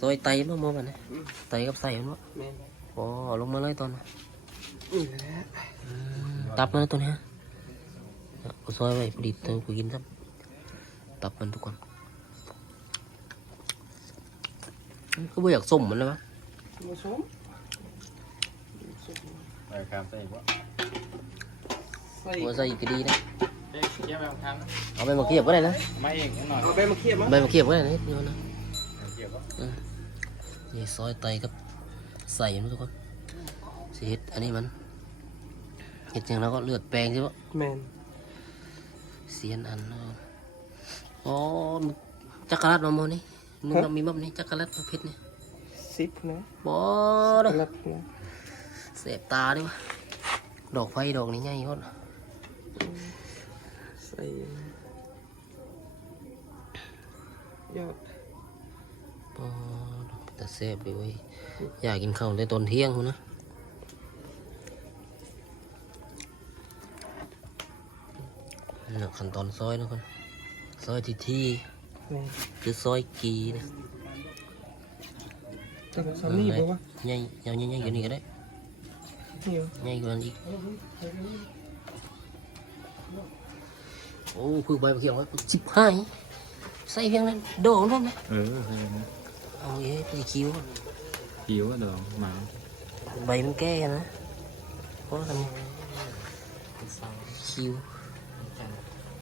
ซอยไตมั้งมั้งมันนะไตกับใส่มันวะแม่นโอ้เอาลงมาเลยตอนนั้นนี่แหละตับมันนะตัวเนี้ยกูซอยไว้ผลิตเธอกูกินซับตับมันทุกคนก็ไม่อยากส้มมันเลยวะมาชมไปครับใส่บ่ใส่ว่าใส่ก็ดีนะเอ๊ะเกี่ยวแบบครั้งเอาไปมาเคียบก็ได้นะมาเองหน่อยเอาไปมาเคี่ยวมั้งใบมาเคียบก็ได้นะนิดเดียวนะเกี่ยวบ่ นี่ซอยไตกับใส่มันทุกคนสิเห็ดอันนี้มันเห็ดอย่างเราก็เลือดแปลงใช่ปะแม่นเสียนอันเนาะอ๋อจักรลัดมาโมนี่มึงเอามีมับนี่จักรลัดมาเพชรนี่สิบนะบอเด้อลัดนะเสพตาดิวะดอกไฟดอกนี้ใหญ่โคตรใส่ยอดบอ แต่เสพเลยเว้ยอยากกินข้าวเลยตอนเที่ยงพุ่นนะนี่แหละขั้นตอนซอยนะคนซอยที่ที่แม่นคือซอยกีนะแต่ก็ซามี่บอกว่าใหญ่ยาวใหญ่ๆกว่านี้ก็ได้นี่เหรอใหญ่กว่านั้นอีกโอ้คือใบมะเขียวสิบห้าใส่เพียงนั้นโดดนั่นนะเออใช่นะ เอาเยอะตีคิ้ว คิ้วดองมาใบมันแก้นะเพราะทำคิ้ว